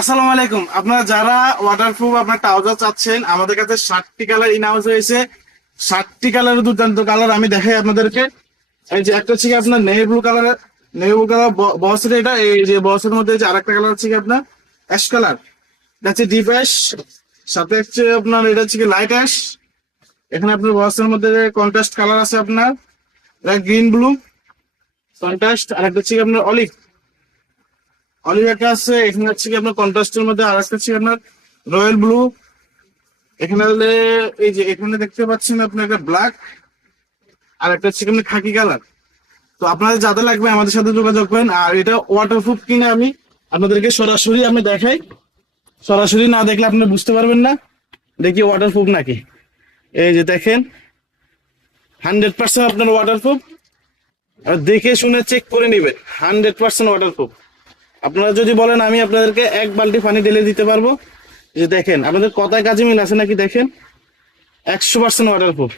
আসসালামু আলাইকুম। আপনারা যারা ওয়াটারপ্রুফ আপনার ট্রাউজার চাচ্ছেন, আমাদের কাছে 60টি কালার ইন হাউস হয়েছে। 60টি কালারের দুর্দান্ত কালার আমি দেখাই আপনাদেরকে। এই যে একটা হচ্ছে কি আপনার নেভি ব্লু কালারের, নেভি ব্লু কালার বসের, এটা এই যে বসের মধ্যে যে আরেকটা কালার হচ্ছে কি আপনার অ্যাশ কালার, এটা হচ্ছে ডিপ অ্যাশ। সাথে হচ্ছে আপনার এটা হচ্ছে কি লাইট অ্যাশ। এখানে আপনার বসের মধ্যে কন্ট্রাস্ট কালার আছে আপনার, এটা গ্রিন ব্লু কন্ট্রাস্ট। আর একটা হচ্ছে কি আপনার অলিভ অলিভ একটা আছে। এখানে হচ্ছে কি আপনার কন্ট্রাস্টের মধ্যে আর একটা হচ্ছে কি আপনার রয়্যাল ব্লু। এখানে হলে এই যে এখানে দেখতে পাচ্ছেন আপনার একটা ব্ল্যাক, আর একটা হচ্ছে কি আপনার খাকি কালার। তো আপনাদের যাদের লাগবে আমাদের সাথে যোগাযোগ করেন। আর এটা ওয়াটারপ্রুফ কিনে আমি আপনাদেরকে সরাসরি আমি দেখাই। সরাসরি না দেখলে আপনি বুঝতে পারবেন না দেখি ওয়াটারপ্রুফ নাকি। এই যে দেখেন 100% আপনার ওয়াটারপ্রুফ। আর দেখে শুনে চেক করে নেবেন, 100% ওয়াটারপ্রুফ। আপনারা যদি বলেন আমি আপনাদেরকে এক বালতি পানি ঢেলে দিতে পারবো। যে দেখেন আপনাদের কথায় কাজে মিল আছে নাকি, দেখেন 100% ওয়াটারপ্রুফ।